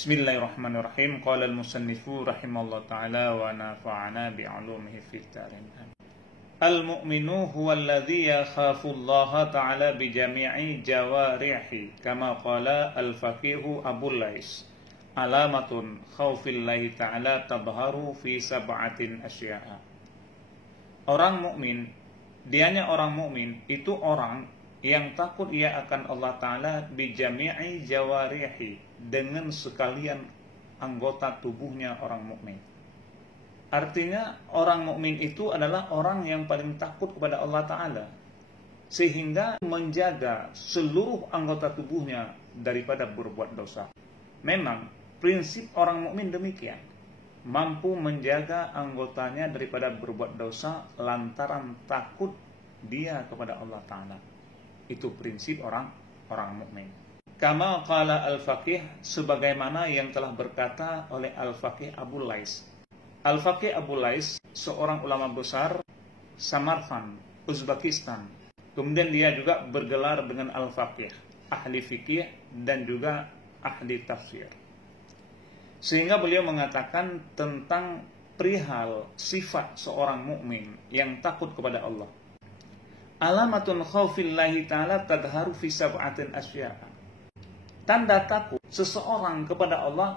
Bismillahirrahmanirrahim. Qala al-musannifu rahimallahu ta'ala wa nafa'ana bi'ulumihi fid dharain. Al-mu'minu huwa alladhi yakhafu Allah ta'ala bi jami'i jawarihi kama qala al-faqihu Abu Lais. Alamatun khaufillahi ta'ala tadharu fi sab'atin asya'a. Orang mukmin, dianya orang mukmin itu orang yang takut ia akan Allah Ta'ala bi jami'i jawarihi, dengan sekalian anggota tubuhnya orang mukmin. Artinya orang mukmin itu adalah orang yang paling takut kepada Allah Ta'ala, sehingga menjaga seluruh anggota tubuhnya daripada berbuat dosa. Memang prinsip orang mukmin demikian, mampu menjaga anggotanya daripada berbuat dosa lantaran takut dia kepada Allah Ta'ala. Itu prinsip orang mukmin. Kama qala al-faqih, sebagaimana yang telah berkata oleh al-faqih Abu Lais. Al-faqih Abu Lais seorang ulama besar Samarkand, Uzbekistan. Kemudian dia juga bergelar dengan al-faqih, ahli fikih dan juga ahli tafsir. Sehingga beliau mengatakan tentang perihal sifat seorang mukmin yang takut kepada Allah. Alamatun khaufillahi ta'ala tadharu fi sab'atin asya'a. Tanda takut seseorang kepada Allah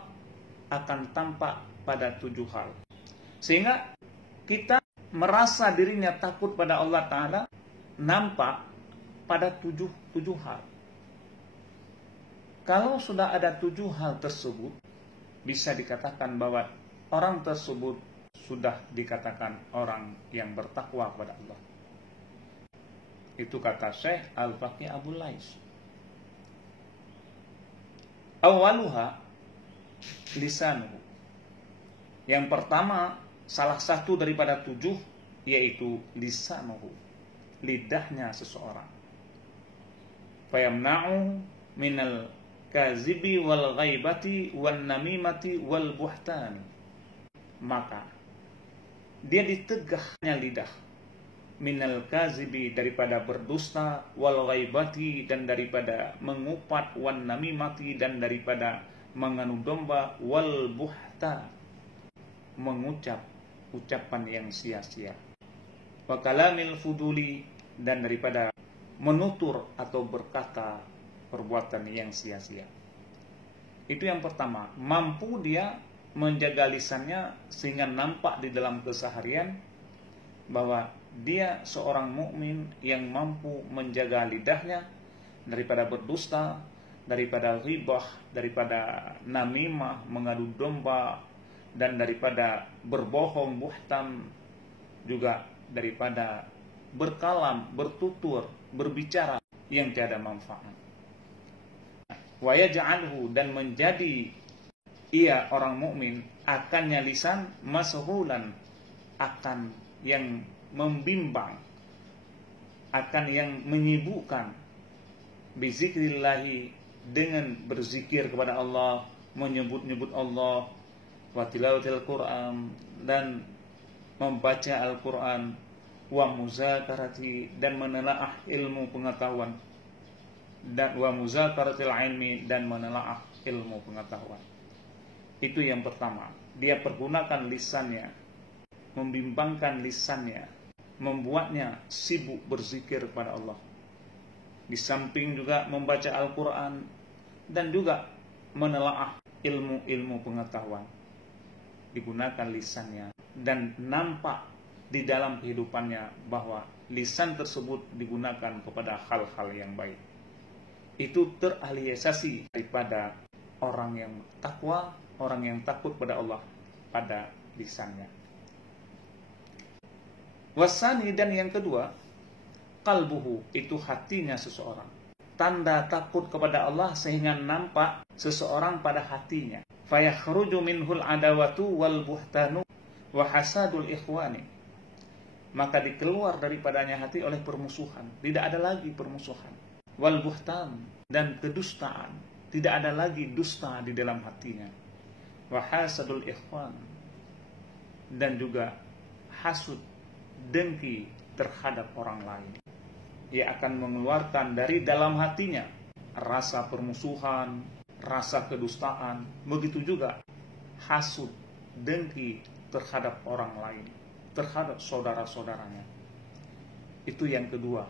akan tampak pada 7 hal. Sehingga kita merasa dirinya takut pada Allah Ta'ala nampak pada 7 hal. Kalau sudah ada 7 hal tersebut, bisa dikatakan bahwa orang tersebut sudah dikatakan orang yang bertakwa kepada Allah. Itu kata Syekh Al-Faqih Abu Lais. Awaluha lisanuhu. Yang pertama, salah satu daripada 7 yaitu lisanuhu, lidahnya seseorang. Fayamna'u minal kazibi wal ghaibati wan namimati wal buhtani. Maka dia ditegahnya lidah, minal kazibi, daripada berdusta, wal ghaibati, dan daripada mengupat, wan namimati, dan daripada menganu domba, wal buhta, mengucap ucapan yang sia-sia, wa kalamil fuduli, dan daripada menutur atau berkata perbuatan yang sia-sia. Itu yang pertama, mampu dia menjaga lisannya sehingga nampak di dalam keseharian bahwa dia seorang mukmin yang mampu menjaga lidahnya daripada berdusta, daripada ghibah, daripada namimah, mengadu domba, dan daripada berbohong, buhtan, juga daripada berkalam, bertutur, berbicara yang tiada manfaat. Wa yaj'alhu, dan menjadi ia orang mukmin akannya lisan mashulan, akan yang membimbang, akan yang menyibukkan, bizikrillahi, dengan berzikir kepada Allah, menyebut-nyebut Allah, wa tilawatil Quran, dan membaca Al-Quran, wa muzakarati, dan menelaah ilmu pengetahuan, dan wa muzakaratil ilmi, dan menelaah ilmu pengetahuan. Itu yang pertama, dia pergunakan lisannya, membimbangkan lisannya, membuatnya sibuk berzikir kepada Allah. Di samping juga membaca Al-Quran dan juga menelaah ilmu-ilmu pengetahuan. Digunakan lisannya dan nampak di dalam kehidupannya bahwa lisan tersebut digunakan kepada hal-hal yang baik. Itu terrealisasi daripada orang yang takwa, orang yang takut pada Allah pada lisannya. Wasani, dan yang kedua, qalbuhu, itu hatinya seseorang. Tanda takut kepada Allah sehingga nampak seseorang pada hatinya. Fayakhruju minhul adawatu wal buhtanu wa hasadul ikhwani. Maka dikeluar daripadanya hati oleh permusuhan. Tidak ada lagi permusuhan. Wal buhtan, dan kedustaan. Tidak ada lagi dusta di dalam hatinya. Wa hasadul ikhwan, dan juga hasud, dengki terhadap orang lain. Ia akan mengeluarkan dari dalam hatinya rasa permusuhan, rasa kedustaan, begitu juga hasud, dengki terhadap orang lain, terhadap saudara-saudaranya. Itu yang kedua,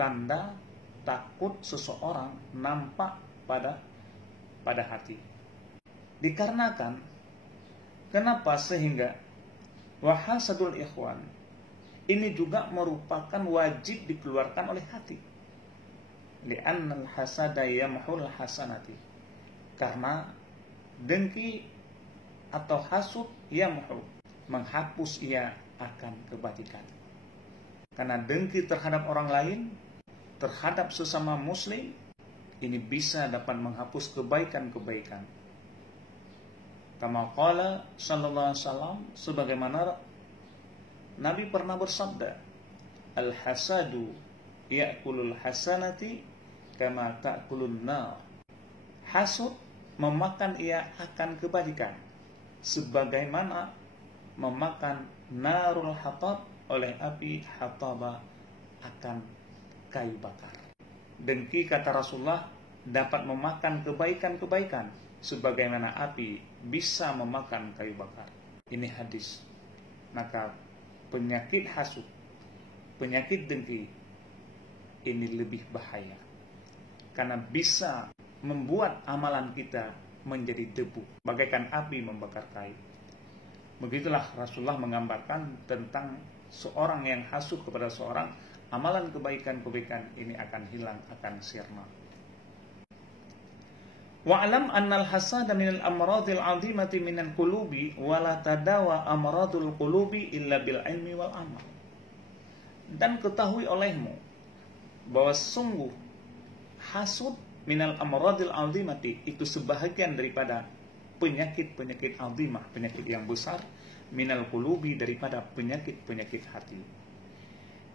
tanda takut seseorang nampak pada hati. Dikarenakan kenapa sehingga wahasadul ikhwan ini juga merupakan wajib dikeluarkan oleh hati. Li'annal hasada yamhul hasanati. Karena dengki atau hasud yamhu, menghapus ia akan kebaikan. Karena dengki terhadap orang lain, terhadap sesama muslim, ini bisa dapat menghapus kebaikan-kebaikan. Kama qala sallallahu alaihi wasallam, sebagaimana Nabi pernah bersabda, al-hasadu ya'kulul hasanati kama ta'kulun nar. Hasud memakan ia akan kebaikan sebagaimana memakan narul hatab oleh api hataba akan kayu bakar. Dengki, kata Rasulullah, dapat memakan kebaikan-kebaikan sebagaimana api bisa memakan kayu bakar. Ini hadis. Maka penyakit hasud, penyakit dengki ini lebih bahaya karena bisa membuat amalan kita menjadi debu bagaikan api membakar kayu. Begitulah Rasulullah menggambarkan tentang seorang yang hasud kepada seorang, amalan kebaikan-kebaikan ini akan hilang, akan sirna. Wa'lam annal hasada minal amradil 'azimati minal qulubi wa la tadawa amradul qulubi illa bil ilmi wal amal. Dan ketahui olehmu bahwa sungguh hasud minal amradil 'azimati itu sebahagian daripada penyakit-penyakit 'azimah, penyakit yang besar, minal qulubi daripada penyakit-penyakit hati.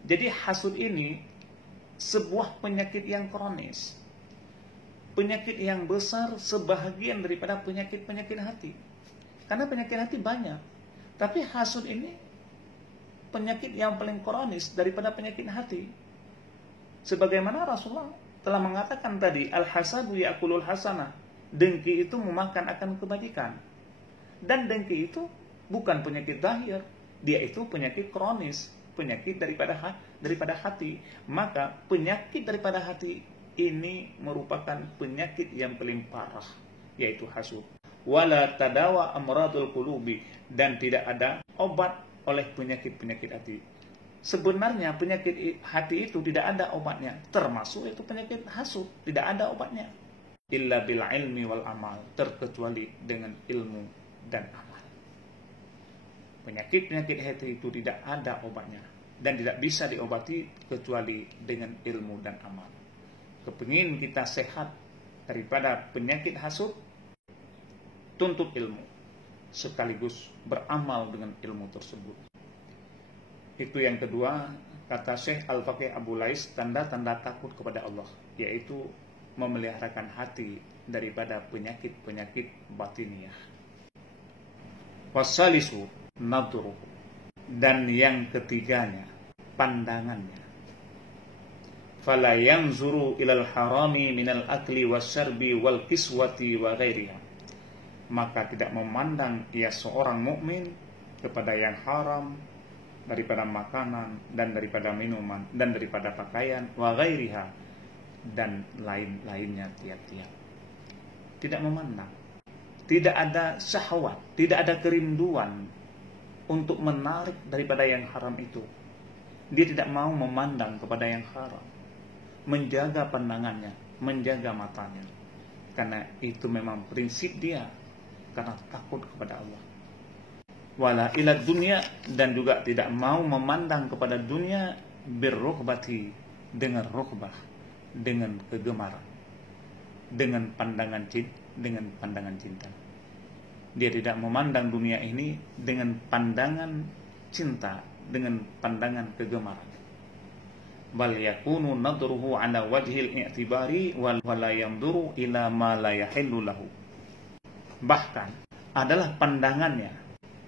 Jadi hasud ini sebuah penyakit yang kronis, penyakit yang besar, sebahagian daripada penyakit-penyakit hati. Karena penyakit hati banyak, tapi hasud ini penyakit yang paling kronis daripada penyakit hati. Sebagaimana Rasulullah telah mengatakan tadi, al-hasadu ya'kulul hasanah, dengki itu memakan akan kebajikan. Dan dengki itu bukan penyakit zahir, dia itu penyakit kronis, penyakit daripada hati. Maka penyakit daripada hati ini merupakan penyakit yang paling parah, yaitu hasud. Wala tadawa amradul qulubi, dan tidak ada obat oleh penyakit-penyakit hati. Sebenarnya penyakit hati itu tidak ada obatnya, termasuk itu penyakit hasud, tidak ada obatnya. Illa bil ilmi wal amal, terkecuali dengan ilmu dan amal. Penyakit-penyakit hati itu tidak ada obatnya dan tidak bisa diobati kecuali dengan ilmu dan amal. Kepingin kita sehat daripada penyakit hasud, tuntut ilmu sekaligus beramal dengan ilmu tersebut. Itu yang kedua, kata Syekh Al-Faqih Abu Lais, tanda-tanda takut kepada Allah, yaitu memeliharakan hati daripada penyakit-penyakit batiniah. Wasalisu nadruhu, dan yang ketiganya pandangannya. Fala yanzuru ilal harami minal akli wasyarbi wal kiswati wa ghairiha, maka tidak memandang ia seorang mukmin kepada yang haram daripada makanan dan daripada minuman dan daripada pakaian, wa ghairiha, dan lain-lainnya tiap-tiap. Tidak memandang, tidak ada syahwat, tidak ada kerinduan untuk menarik daripada yang haram itu. Dia tidak mau memandang kepada yang haram, menjaga pandangannya, menjaga matanya, karena itu memang prinsip dia, karena takut kepada Allah. Wala ila dunia, dan juga tidak mau memandang kepada dunia birrughbati, dengan rughbah, dengan kegemaran, dengan pandangan cinta. Dia tidak memandang dunia ini dengan pandangan cinta, dengan pandangan kegemaran. Bal yakunu nadruhu ala wajhil i'tibari wala yanduru ila ma la yahillu lahu. Bahkan adalah pandangannya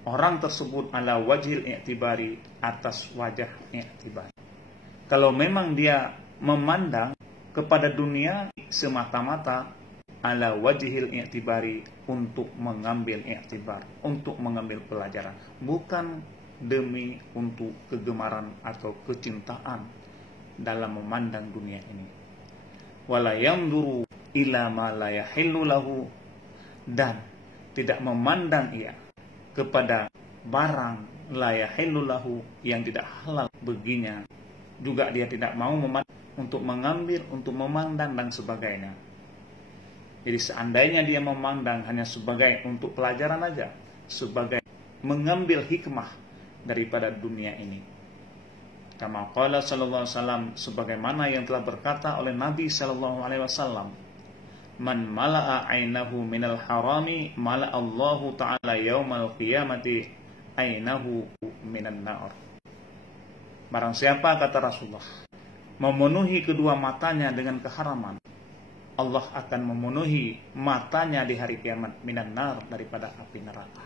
orang tersebut ala wajhil i'tibari, atas wajah i'tibari. Kalau memang dia memandang kepada dunia semata-mata ala wajhil i'tibari, untuk mengambil i'tibar, untuk mengambil pelajaran, bukan demi untuk kegemaran atau kecintaan dalam memandang dunia ini. Wala yanzuru ila ma la yahillu lahu, dan tidak memandang ia kepada barang la yahillu lahu, yang tidak halal baginya. Juga dia tidak mau untuk mengambil, untuk memandang dan sebagainya. Jadi seandainya dia memandang hanya sebagai untuk pelajaran aja, sebagai mengambil hikmah daripada dunia ini. Kama qala sallallahu alaihi wasallam, sebagaimana yang telah berkata oleh Nabi sallallahu alaihi wasallam, man mala'a ainahu minal harami mala'a Allahu ta'ala yaumal qiyamati ainahu minan nar. Barang siapa, kata Rasulullah, memenuhi kedua matanya dengan keharaman, Allah akan memenuhi matanya di hari kiamat minan nar, daripada api neraka.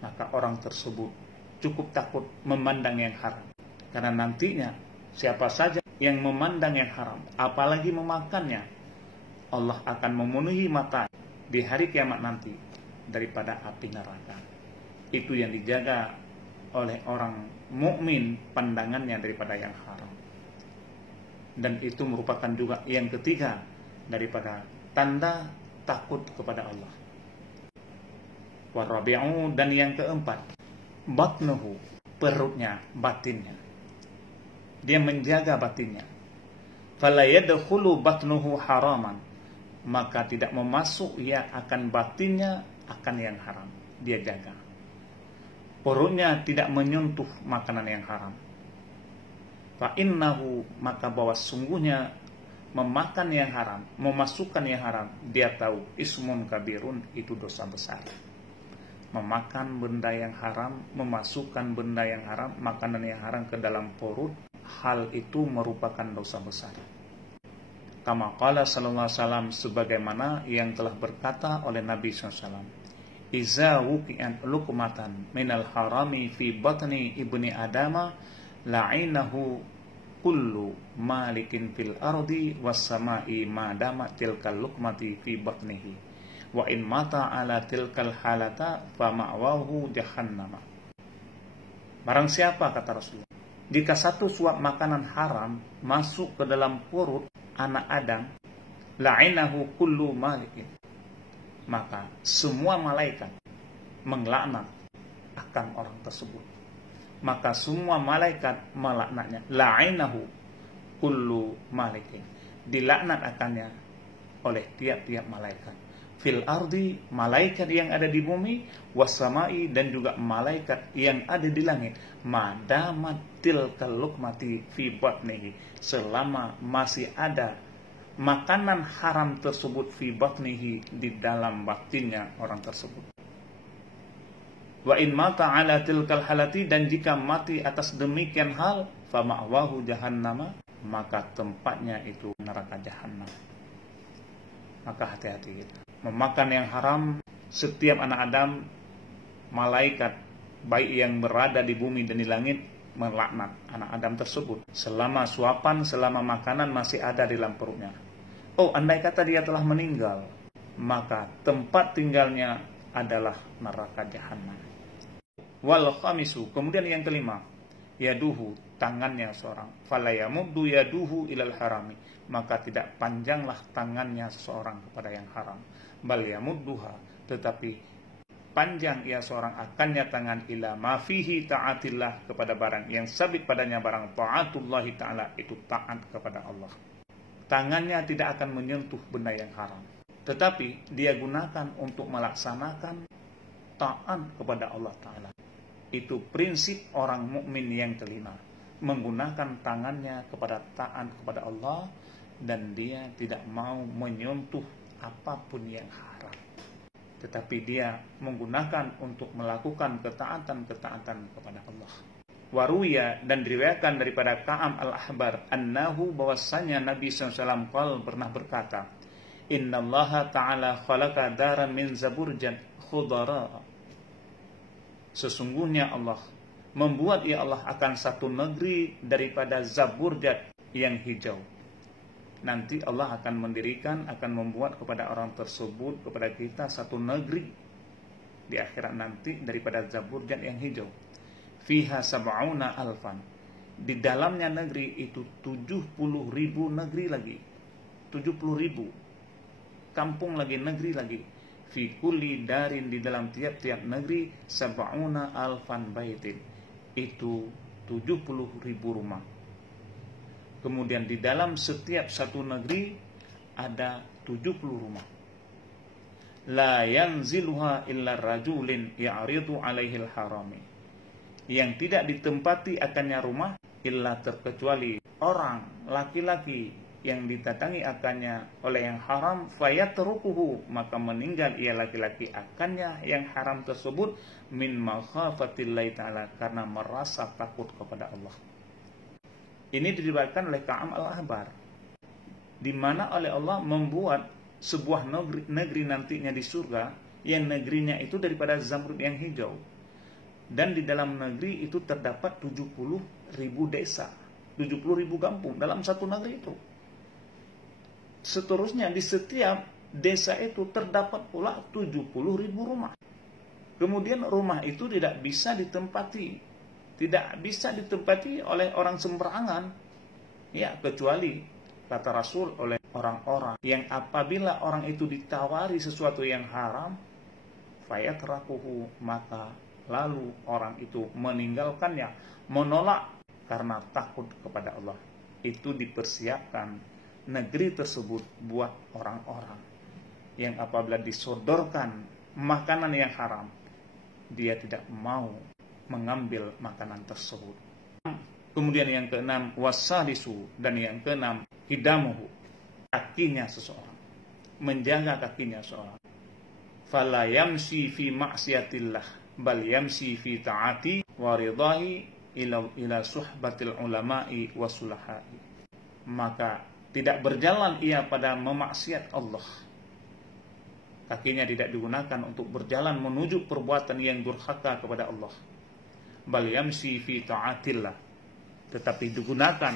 Maka orang tersebut cukup takut memandang yang haram, karena nantinya siapa saja yang memandang yang haram, apalagi memakannya, Allah akan memenuhi mata di hari kiamat nanti daripada api neraka. Itu yang dijaga oleh orang mukmin, pandangannya daripada yang haram. Dan itu merupakan juga yang ketiga daripada tanda takut kepada Allah. Warabi'u, dan yang keempat, batnuhu, perutnya, batinnya. Dia menjaga batinnya. Fala yadkhulu batnuhu haraman, maka tidak memasuk ia akan batinnya akan yang haram. Dia jaga. Perutnya tidak menyentuh makanan yang haram. Fa innahu, maka bahwa sungguhnya memakan yang haram, memasukkan yang haram, dia tahu ismun kabirun, itu dosa besar. Memakan benda yang haram, memasukkan benda yang haram, makanan yang haram ke dalam perut, hal itu merupakan dosa besar. Kama qala sallallahu alaihi wasallam, sebagaimana yang telah berkata oleh Nabi SAW, iza wuqi'an luqmatan minal harami fi batni ibni adama la'inahu kullu malikin fil ardi was sama'i ma dama tilkal luqmati fi batnihi wa in mata ala tilkal halata fa ma'wahu jahannam. Barang siapa, kata Rasulullah, jika satu suap makanan haram masuk ke dalam perut anak Adam, la'inahu kullu malikin, maka semua malaikat menglaknat akan orang tersebut. Maka semua malaikat melaknatnya. La'inahu kullu malikin, dilaknat akannya oleh tiap-tiap malaikat. Fil ardi, malaikat yang ada di bumi, wassamai, dan juga malaikat yang ada di langit. Madamat tilkal luqmati fi batnihi, selama masih ada makanan haram tersebut fi batnihi, di dalam batinnya orang tersebut. Wa in mata ala tilkal halati, dan jika mati atas demikian hal, fa ma'wahu jahannama, maka tempatnya itu neraka jahanam. Maka hati-hati kita memakan yang haram. Setiap anak Adam, malaikat baik yang berada di bumi dan di langit melaknat anak Adam tersebut selama suapan, selama makanan masih ada di dalam perutnya. Oh, andai kata dia telah meninggal, maka tempat tinggalnya adalah neraka jahanam. Wal khamisu, kemudian yang kelima, yaduhu, tangannya seorang. Fala yamuddu yaduhu ilal harami, maka tidak panjanglah tangannya seseorang kepada yang haram. Bal yamudduha, tetapi panjang ia seorang akannya tangan ila ma fihi ta'atillah, kepada barang yang sabit padanya barang ta'atullahi ta'ala, itu taat kepada Allah. Tangannya tidak akan menyentuh benda yang haram, tetapi dia gunakan untuk melaksanakan taat kepada Allah Ta'ala. Itu prinsip orang mukmin yang kelima, menggunakan tangannya kepada taat kepada Allah, dan dia tidak mau menyentuh apapun yang haram, tetapi dia menggunakan untuk melakukan ketaatan-ketaatan kepada Allah. Waruya, dan diriwayatkan daripada Ka'ab al-Ahbar annahu, bahwasanya Nabi SAW pernah berkata, innallaha ta'ala khalaqa daran min zaburjan khudara, sesungguhnya Allah membuat ya Allah akan satu negeri daripada zaburjat yang hijau. nanti Allah akan membuat kepada orang tersebut, kepada kita satu negeri di akhirat nanti daripada zaburjat yang hijau. Fiha sab'una alfan. Di dalamnya negeri itu 70.000 negeri lagi. 70.000 kampung lagi, negeri lagi. Fi kulli darin, di dalam tiap-tiap negeri sab'una alfan baitin. Itu 70.000 rumah. Kemudian di dalam setiap satu negeri ada 70 rumah. La yanziluha illa rajulin ya'ridu alaihil harami. Yang tidak ditempati akannya rumah illa terkecuali orang laki-laki yang ditatangi akannya oleh yang haram, fayatrukuhu, maka meninggal ia laki-laki akannya yang haram tersebut, min makhafatillahi ta'ala, karena merasa takut kepada Allah. Ini diriwayatkan oleh Ka'ab al-Ahbar, di mana oleh Allah membuat sebuah negeri nantinya di surga, yang negerinya itu daripada zamrud yang hijau, dan di dalam negeri itu terdapat 70.000 desa, 70.000 kampung dalam satu negeri itu. Seterusnya di setiap desa itu terdapat pula 70.000 rumah. Kemudian rumah itu tidak bisa ditempati oleh orang sembarangan, ya, kecuali kata Rasul oleh orang-orang yang apabila orang itu ditawari sesuatu yang haram, fayatrakuhu, maka lalu orang itu meninggalkannya, menolak karena takut kepada Allah. Itu dipersiapkan negeri tersebut buat orang-orang yang apabila disodorkan makanan yang haram, dia tidak mau mengambil makanan tersebut. Kemudian yang keenam, wasadisu, dan yang keenam, hidamuhu, kakinya seseorang, menjaga kakinya seseorang. Fala yamsi fi ma'siyatillah, bal yamsi fi ta'ati wa ridahi ila suhbatil ulama'i wa sulahai. Maka tidak berjalan ia pada memaksiat Allah. Kakinya tidak digunakan untuk berjalan menuju perbuatan yang durhaka kepada Allah. Bal yamsi fi ta'atillah, tetapi digunakan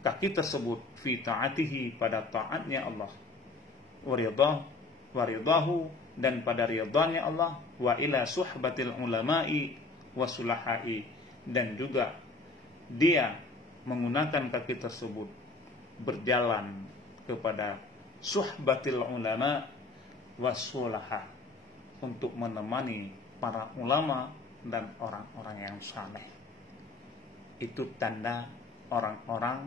kaki tersebut fi ta'atihi, pada taatnya Allah, wa ridahu, dan pada ridhanya Allah, wa ila suhbatil ulama'i wa sulahai, dan juga dia menggunakan kaki tersebut berjalan kepada suhbatil ulama wa sulaha, untuk menemani para ulama dan orang-orang yang saleh. Itu tanda orang-orang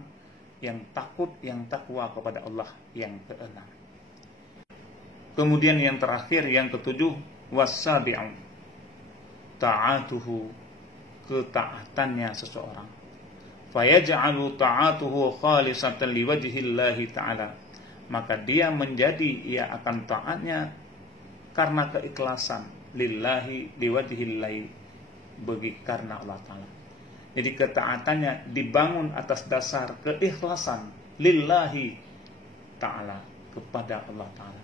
yang takut, yang takwa kepada Allah, yang keenam. Kemudian yang terakhir, yang ketujuh, wasabi'u, ta'atuhu, ketaatannya seseorang. Fayaj'alu ta'atuhu khalisatan liwajhillahi ta'ala, maka dia ia akan taatnya karena keikhlasan, lillahi liwajhillahi, bagi karena Allah Ta'ala. Jadi ketaatannya dibangun atas dasar keikhlasan, lillahi ta'ala, kepada Allah Ta'ala.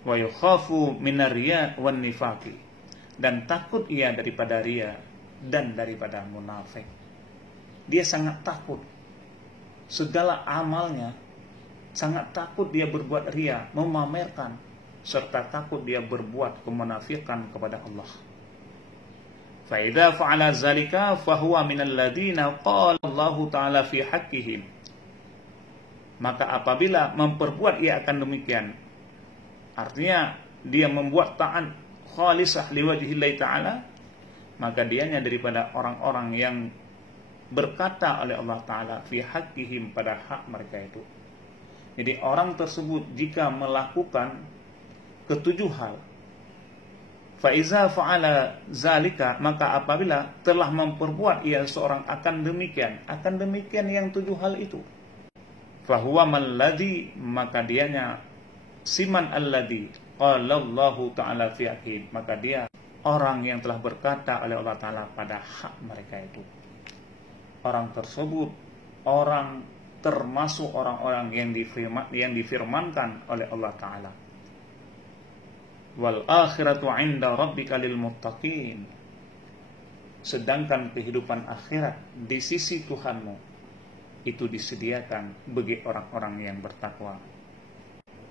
Wa yukhafu minar riya wan nifaqi, dan takut ia daripada riya dan daripada munafik. Dia sangat takut segala amalnya, sangat takut dia berbuat riya, memamerkan, serta takut dia berbuat kemunafikan kepada Allah. Fa idza fa'ala zalika fa huwa minal ladzina qala Allah Ta'ala fi haqqihim. Maka apabila memperbuat ia akan demikian, artinya dia membuat taat khalisah liwajhillahi ta'ala, maka dianya daripada orang-orang yang berkata oleh Allah Ta'ala fi haqqihim, pada hak mereka itu. Jadi orang tersebut jika melakukan ketujuh hal, fa iza fa'ala zalika, maka apabila telah memperbuat ia seorang akan demikian yang tujuh hal itu, fa huwa malladzi, maka dianya siman alladzi qala Allah Ta'ala fi haqqihim, maka dia orang yang telah berkata oleh Allah Ta'ala pada hak mereka itu. Orang tersebut orang termasuk orang-orang yang difirmankan oleh Allah Ta'ala, wal akhiratu 'inda rabbika lil muttaqin, sedangkan kehidupan akhirat di sisi Tuhanmu itu disediakan bagi orang-orang yang bertakwa.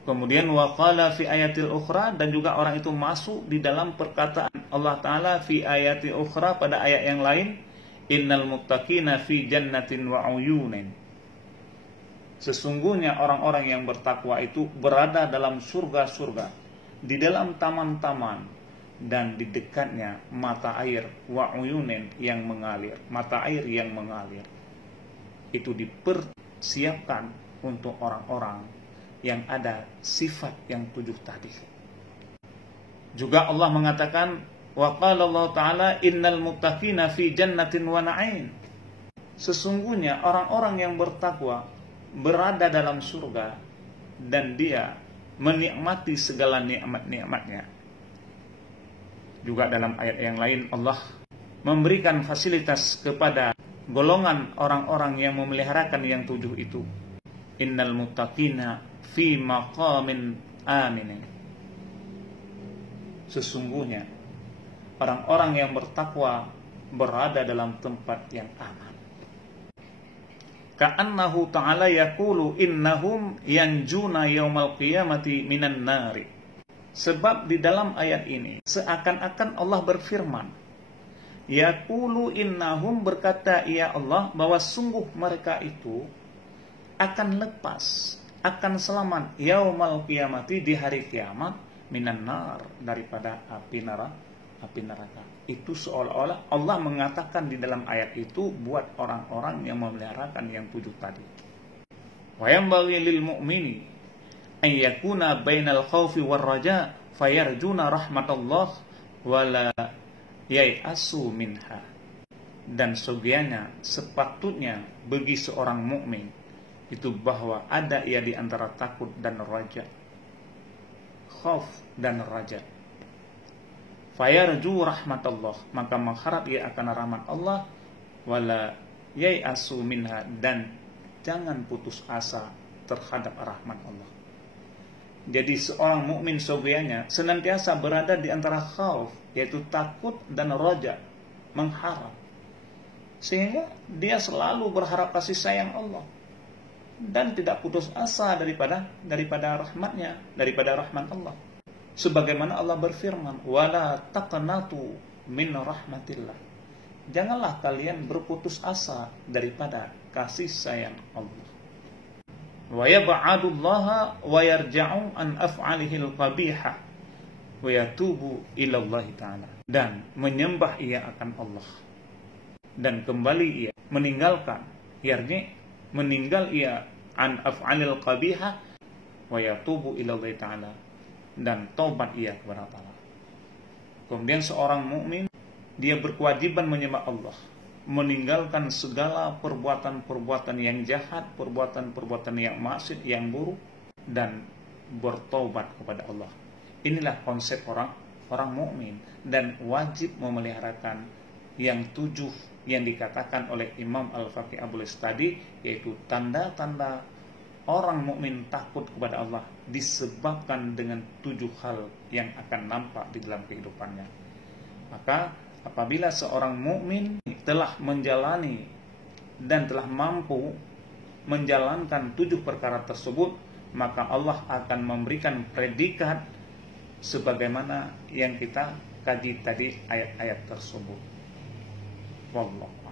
Kemudian waqala fi ayatil ukhra, dan juga orang itu masuk di dalam perkataan Allah Ta'ala fi ayatil ukhra, pada ayat yang lain, innal muttaqina fi jannatin wa uyunin. Sesungguhnya orang-orang yang bertakwa itu berada dalam surga-surga, di dalam taman-taman, dan di dekatnya mata air, wa uyunin, yang mengalir, mata air yang mengalir. Itu dipersiapkan untuk orang-orang yang ada sifat yang 7 tadi. Juga Allah mengatakan, wa qala Allah Ta'ala innal muttaqina fi jannatin wa na'im. Sesungguhnya orang-orang yang bertakwa berada dalam surga dan dia menikmati segala nikmat-nikmatnya. Juga dalam ayat yang lain Allah memberikan fasilitas kepada golongan orang-orang yang memeliharakan yang 7 itu. Innal muttaqina fi maqamin aminin. Sesungguhnya orang-orang yang bertakwa berada dalam tempat yang aman. Ka'annahu ta'ala yaqulu innahum yanjuna yaumal qiyamati minan nari. Sebab di dalam ayat ini seakan-akan Allah berfirman, yaqulu innahum, berkata ya Allah bahwa sungguh mereka itu akan lepas, akan selamat yaumal qiyamati, di hari kiamat, minan nar, daripada api neraka. Itu seolah-olah Allah mengatakan di dalam ayat itu buat orang-orang yang memeliharakan yang 7 tadi. Wa yanbaghi lil mu'mini an yakuna bainal khaufi war raja fayarjuna rahmatallah wala yai'asu minha. Dan seyogianya, sepatutnya bagi seorang mukmin itu bahwa ada ia di antara takut dan raja, khauf dan raja. Fayarju rahmatullah, maka mengharap ia akan rahmat Allah, wala yai'asu minha, dan jangan putus asa terhadap rahmat Allah. Jadi seorang mukmin seyogianya senantiasa berada di antara khauf, yaitu takut, dan raja, mengharap, sehingga dia selalu berharap kasih sayang Allah dan tidak putus asa daripada rahmatnya, daripada rahmat Allah. Sebagaimana Allah berfirman, wala taqnatu min rahmatillah. Janganlah kalian berputus asa daripada kasih sayang Allah. Wa yab'adullaha wa yarja'u an af'alihil qabihah wa yatubu ila Allah Ta'ala. Dan menyembah ia akan Allah, dan kembali ia meninggalkan, meninggal ia an af'alil qabihah wa yatubu ila Allah Ta'ala, dan taubat ia kepada Allah. Kemudian seorang mukmin dia berkewajiban menyembah Allah, meninggalkan segala perbuatan-perbuatan yang jahat, perbuatan-perbuatan yang maksiat, yang buruk, dan bertaubat kepada Allah. Inilah konsep orang mukmin, dan wajib memeliharakan yang 7 yang dikatakan oleh Imam Al-Faqih Abul tadi, yaitu tanda-tanda orang mukmin takut kepada Allah disebabkan dengan 7 hal yang akan nampak di dalam kehidupannya. Maka apabila seorang mukmin telah menjalani dan telah mampu menjalankan 7 perkara tersebut, maka Allah akan memberikan predikat sebagaimana yang kita kaji tadi ayat-ayat tersebut. Wallahu